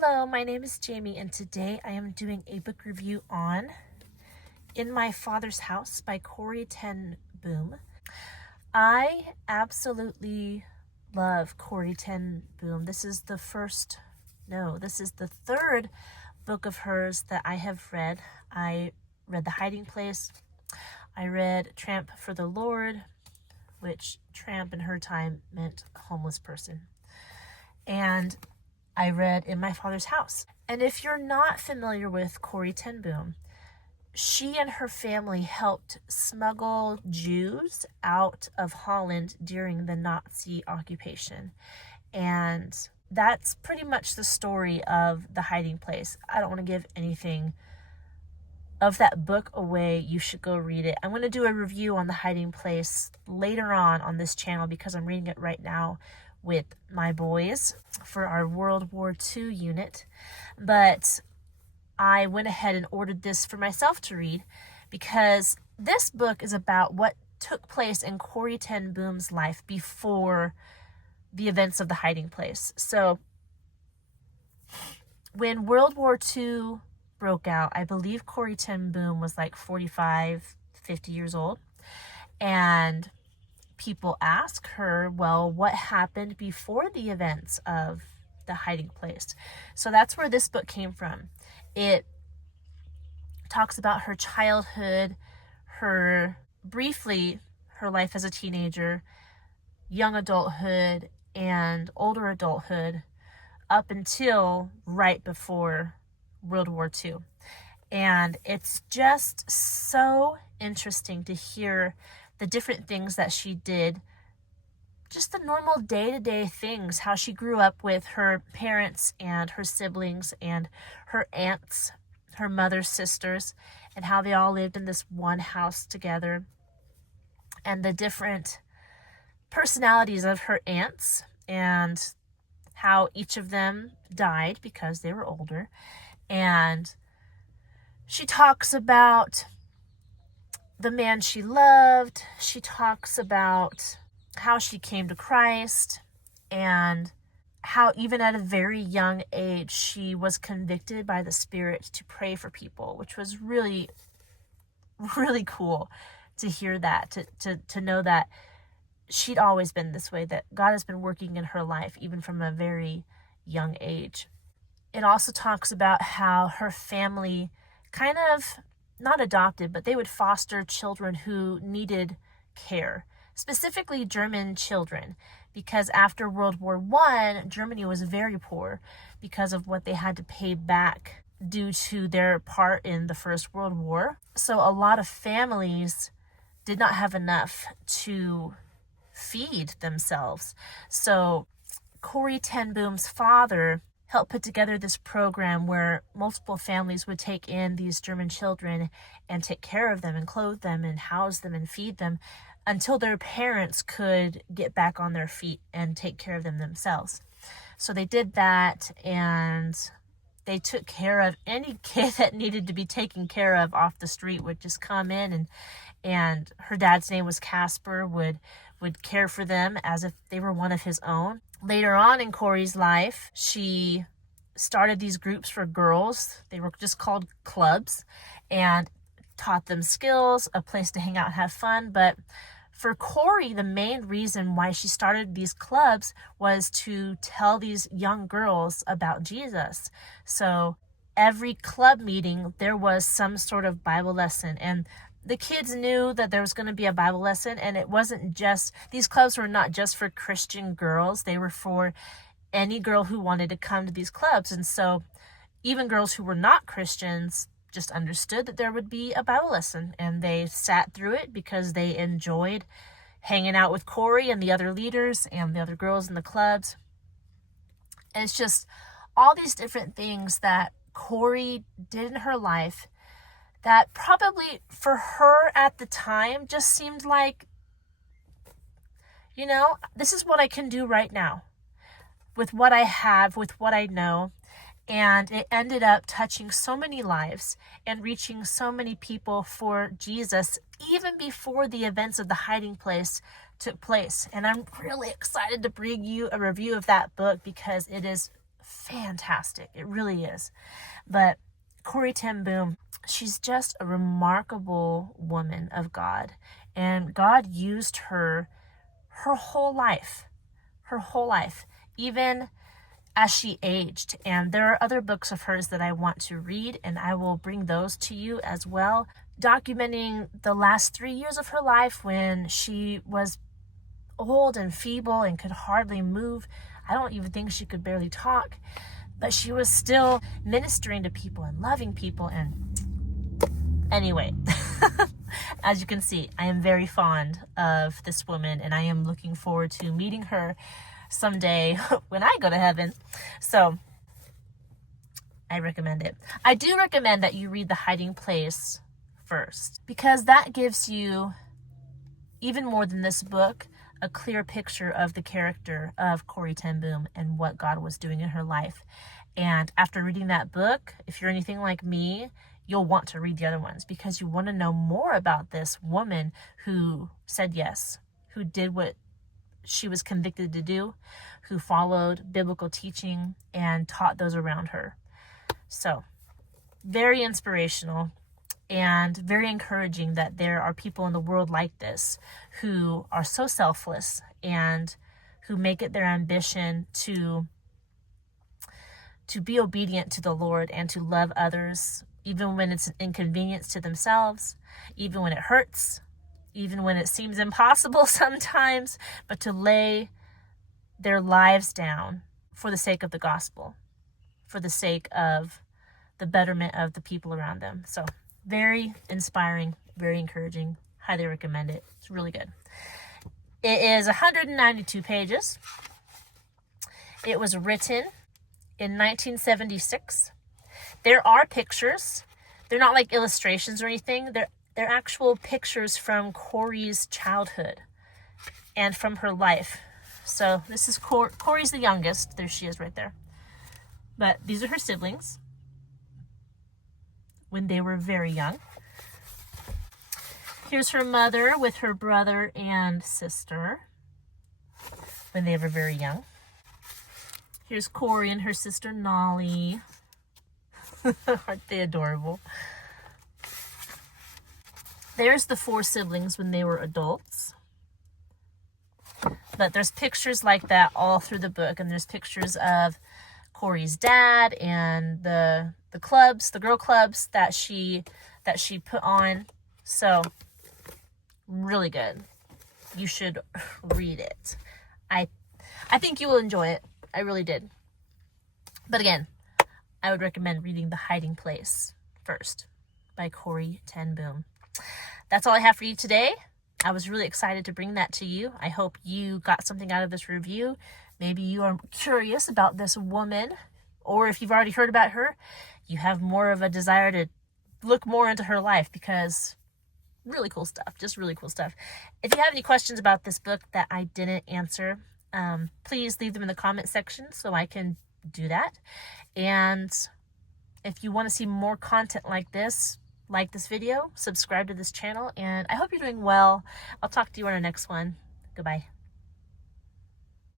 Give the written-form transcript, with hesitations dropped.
Hello, my name is Jamie, and today I am doing a book review on In My Father's House by Corrie ten Boom. I absolutely love Corrie ten Boom. This is the third book of hers that I have read. I read The Hiding Place. I read Tramp for the Lord, which tramp in her time meant homeless person. And I read In My Father's House. And if you're not familiar with Corrie ten Boom, she and her family helped smuggle Jews out of Holland during the Nazi occupation. And that's pretty much the story of The Hiding Place. I don't want to give anything of that book away. You should go read it. I'm going to do a review on The Hiding Place later on this channel because I'm reading it right now with my boys for our World War II unit. But I went ahead and ordered this for myself to read because this book is about what took place in Corrie ten Boom's life before the events of The Hiding Place. So when World War II broke out, I believe Corrie ten Boom was like 45, 50 years old. And people ask her, well, what happened before the events of The Hiding Place? So that's where this book came from. It talks about her childhood, briefly her life as a teenager, young adulthood, and older adulthood up until right before World War II. And it's just so interesting to hear the different things that she did, just the normal day-to-day things, how she grew up with her parents and her siblings and her aunts, her mother's sisters, and how they all lived in this one house together, and the different personalities of her aunts and how each of them died because they were older. And she talks about the man she loved. She talks about how she came to Christ and how even at a very young age she was convicted by the Spirit to pray for people, which was really, really cool to hear that, to know that she'd always been this way, that God has been working in her life even from a very young age. It also talks about how her family kind of not adopted, but they would foster children who needed care, specifically German children, because after World War I, Germany was very poor because of what they had to pay back due to their part in the First World War. So a lot of families did not have enough to feed themselves. So Corrie ten Boom's father helped put together this program where multiple families would take in these German children and take care of them and clothe them and house them and feed them until their parents could get back on their feet and take care of them themselves. So they did that, and they took care of any kid that needed to be taken care of off the street would just come in, and her dad's name was Casper, would care for them as if they were one of his own. Later on in Corrie's life, she started these groups for girls. They were just called clubs, and taught them skills, a place to hang out and have fun. But for Corrie, the main reason why she started these clubs was to tell these young girls about Jesus. So every club meeting, there was some sort of Bible lesson, and the kids knew that there was going to be a Bible lesson, and it wasn't just, these clubs were not just for Christian girls, they were for any girl who wanted to come to these clubs. And so even girls who were not Christians just understood that there would be a Bible lesson, and they sat through it because they enjoyed hanging out with Corrie and the other leaders and the other girls in the clubs. And it's just all these different things that Corrie did in her life that probably for her at the time just seemed like, this is what I can do right now with what I have, with what I know. And it ended up touching so many lives and reaching so many people for Jesus, even before the events of The Hiding Place took place. And I'm really excited to bring you a review of that book because it is fantastic. It really is. But Corrie ten Boom, she's just a remarkable woman of God. And God used her whole life, even as she aged. And there are other books of hers that I want to read, and I will bring those to you as well, documenting the last 3 years of her life when she was old and feeble and could hardly move. I don't even think she could barely talk, but she was still ministering to people and loving people. And anyway, as you can see, I am very fond of this woman, and I am looking forward to meeting her someday when I go to heaven. So I recommend it. I do recommend that you read The Hiding Place first, because that gives you, even more than this book, a clear picture of the character of Corrie ten Boom and what God was doing in her life. And after reading that book, if you're anything like me, you'll want to read the other ones, because you want to know more about this woman who said yes, who did what she was convicted to do, who followed biblical teaching and taught those around her. So, very inspirational and very encouraging that there are people in the world like this who are so selfless and who make it their ambition to be obedient to the Lord and to love others, even when it's an inconvenience to themselves, even when it hurts, even when it seems impossible sometimes, but to lay their lives down for the sake of the gospel, for the sake of the betterment of the people around them. So very inspiring, very encouraging. Highly recommend it. It's really good. It is 192 pages. It was written in 1976. There are pictures. They're not like illustrations or anything. They're actual pictures from Corrie's childhood and from her life. So this is Corrie's the youngest. There she is right there. But these are her siblings when they were very young. Here's her mother with her brother and sister when they were very young. Here's Corrie and her sister Nolly. Aren't they adorable? There's the 4 siblings when they were adults. But there's pictures like that all through the book, and there's pictures of Corrie's dad and the clubs, the girl clubs that she put on. So really good. You should read it. I think you will enjoy it. I really did. But again, I would recommend reading The Hiding Place first by Corrie ten Boom. That's all I have for you today. I was really excited to bring that to you. I hope you got something out of this review. Maybe you are curious about this woman, or if you've already heard about her, you have more of a desire to look more into her life, because really cool stuff, just really cool stuff. If you have any questions about this book that I didn't answer, please leave them in the comment section so I can do that. And if you want to see more content like this video, subscribe to this channel, and I hope you're doing well. I'll talk to you on our next one. Goodbye.